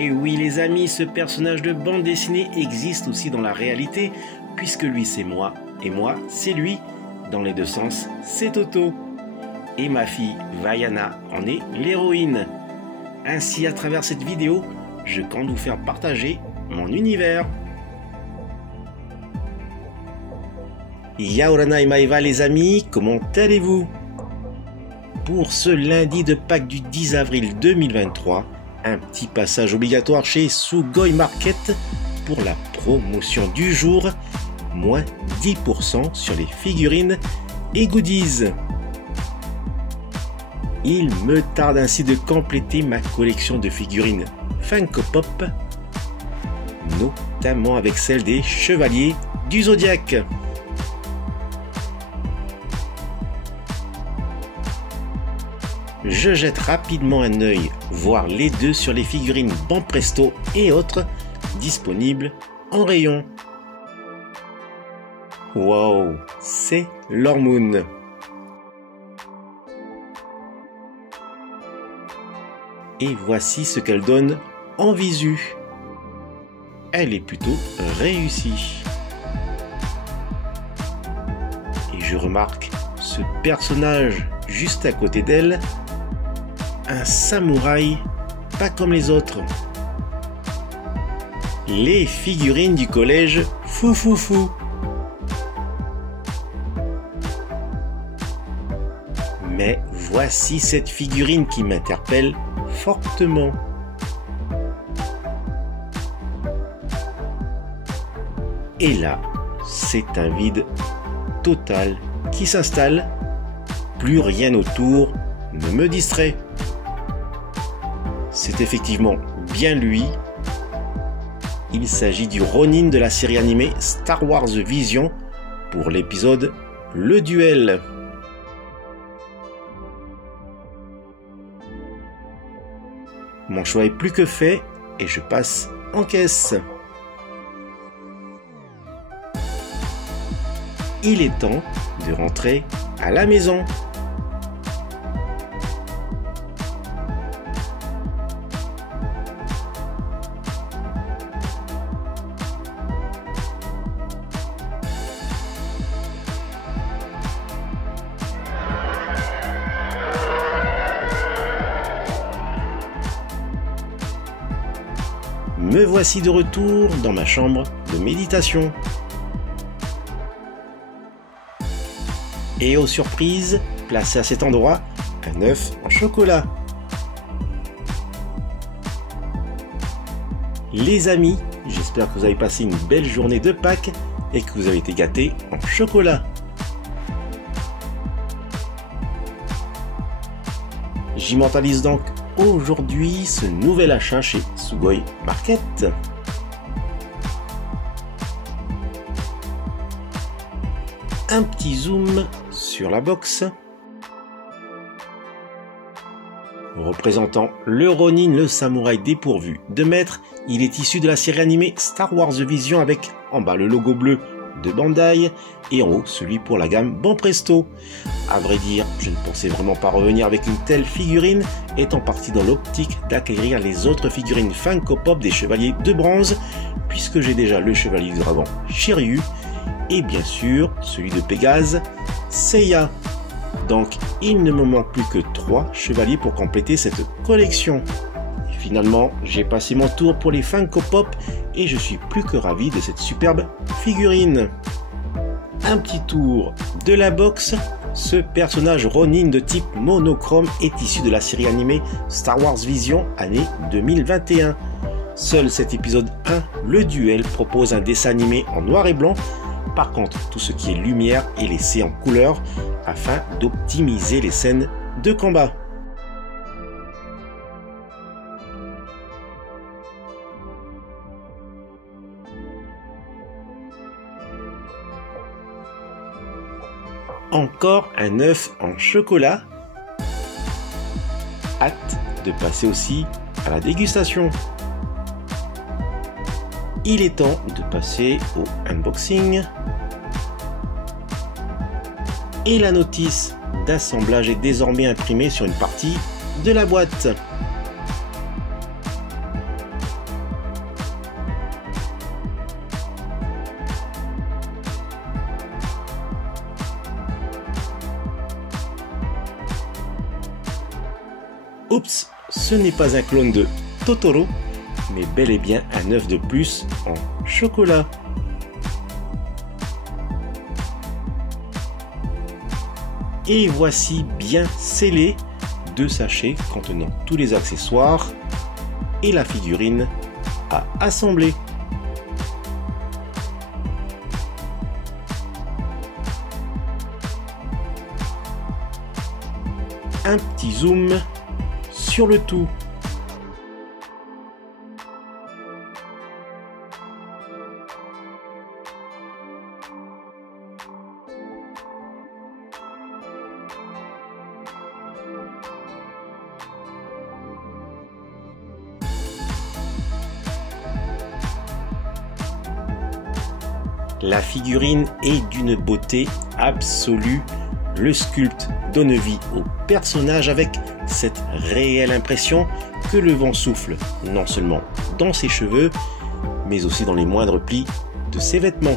Et oui les amis, ce personnage de bande dessinée existe aussi dans la réalité, puisque lui c'est moi, et moi c'est lui. Dans les deux sens, c'est Toto. Et ma fille Vaiana en est l'héroïne. Ainsi, à travers cette vidéo, je compte vous faire partager mon univers. Yaorana et Maeva les amis, comment allez-vous? Pour ce lundi de Pâques du 10 avril 2023, un petit passage obligatoire chez Sugoi Market pour la promotion du jour, moins 10% sur les figurines et goodies. Il me tarde ainsi de compléter ma collection de figurines Funko Pop, notamment avec celle des Chevaliers du Zodiaque. Je jette rapidement un œil voir les deux sur les figurines Banpresto et autres disponibles en rayon. Wow, c'est l'Hormoon. Et voici ce qu'elle donne en visu. Elle est plutôt réussie. Et je remarque ce personnage juste à côté d'elle, un samouraï pas comme les autres. Les figurines du collège Foufoufou. Mais voici cette figurine qui m'interpelle fortement. Et là, c'est un vide total qui s'installe. Plus rien autour ne me distrait. C'est effectivement bien lui. Il s'agit du Ronin de la série animée Star Wars Vision pour l'épisode Le Duel. Mon choix est plus que fait et je passe en caisse. Il est temps de rentrer à la maison. Me voici de retour dans ma chambre de méditation. Et aux surprises, placé à cet endroit, un œuf en chocolat. Les amis, j'espère que vous avez passé une belle journée de Pâques et que vous avez été gâtés en chocolat. J'immortalise donc aujourd'hui ce nouvel achat chez Sugoi Market. Un petit zoom sur la box. Représentant le Ronin, le samouraï dépourvu de maître, il est issu de la série animée Star Wars Vision avec en bas le logo bleu de Bandai et en haut celui pour la gamme Banpresto. À vrai dire, je ne pensais vraiment pas revenir avec une telle figurine, étant parti dans l'optique d'acquérir les autres figurines Funko Pop des Chevaliers de Bronze, puisque j'ai déjà le Chevalier du Dragon Shiryu et bien sûr celui de Pégase, Seiya. Donc il ne me manque plus que 3 chevaliers pour compléter cette collection. Et finalement, j'ai passé mon tour pour les Funko Pop et je suis plus que ravi de cette superbe figurine. Un petit tour de la box. Ce personnage Ronin de type monochrome est issu de la série animée Star Wars Vision année 2021. Seul cet épisode 1, le duel, propose un dessin animé en noir et blanc. Par contre, tout ce qui est lumière est laissé en couleur afin d'optimiser les scènes de combat. Encore un œuf en chocolat. Hâte de passer aussi à la dégustation. Il est temps de passer au unboxing. Et la notice d'assemblage est désormais imprimée sur une partie de la boîte. Oups, ce n'est pas un clone de Totoro, mais bel et bien un œuf de plus en chocolat. Et voici bien scellé 2 sachets contenant tous les accessoires et la figurine à assembler. Un petit zoom sur le tout. La figurine est d'une beauté absolue. Le sculpte donne vie au personnage avec cette réelle impression que le vent souffle non seulement dans ses cheveux, mais aussi dans les moindres plis de ses vêtements.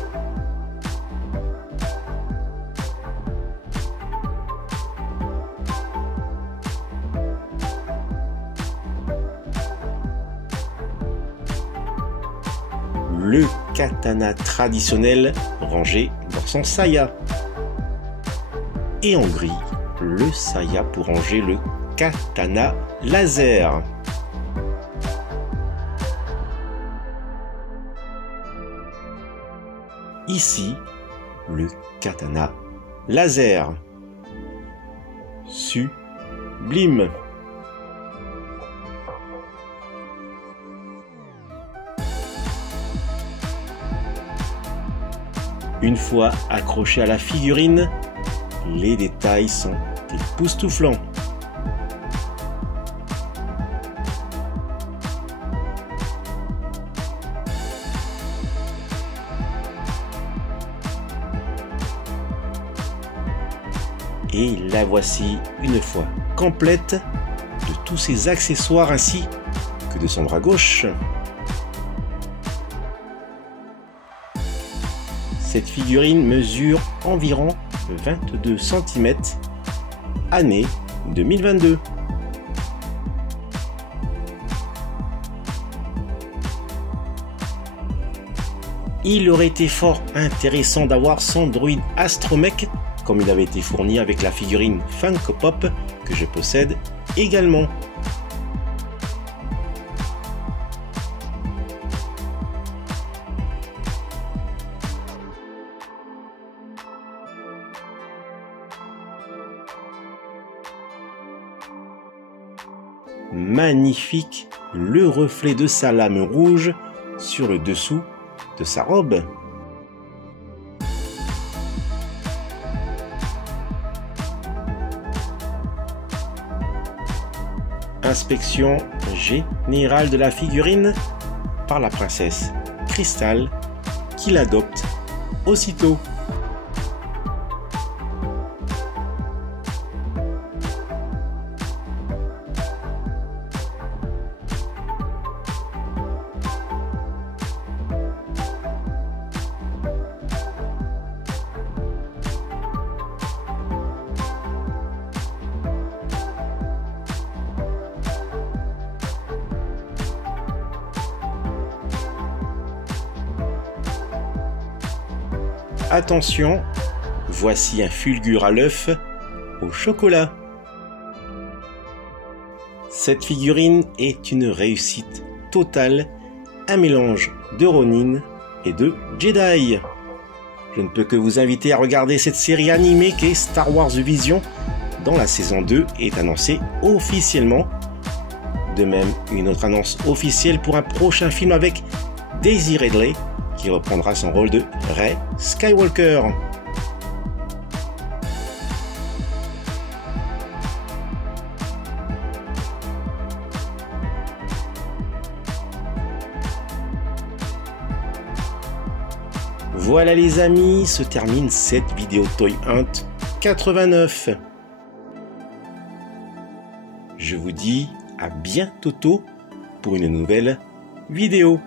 Le katana traditionnel rangé dans son saya. Et en gris, le saya pour ranger le katana laser. Ici, le katana laser. Sublime. Une fois accroché à la figurine, les détails sont époustouflants. Et la voici une fois complète de tous ses accessoires ainsi que de son bras gauche. Cette figurine mesure environ 22 cm, année 2022. Il aurait été fort intéressant d'avoir son droïde Astromech comme il avait été fourni avec la figurine Funko Pop que je possède également. Magnifique, le reflet de sa lame rouge sur le dessous de sa robe. Inspection générale de la figurine par la princesse Crystal qui l'adopte aussitôt. Attention, voici un fulgure à l'œuf au chocolat. Cette figurine est une réussite totale, un mélange de Ronin et de Jedi. Je ne peux que vous inviter à regarder cette série animée qu'est Star Wars Vision, dont la saison 2 est annoncée officiellement. De même, une autre annonce officielle pour un prochain film avec Daisy Ridley, qui reprendra son rôle de Rey Skywalker. Voilà les amis, se termine cette vidéo Toy Hunt 89. Je vous dis à bientôt pour une nouvelle vidéo.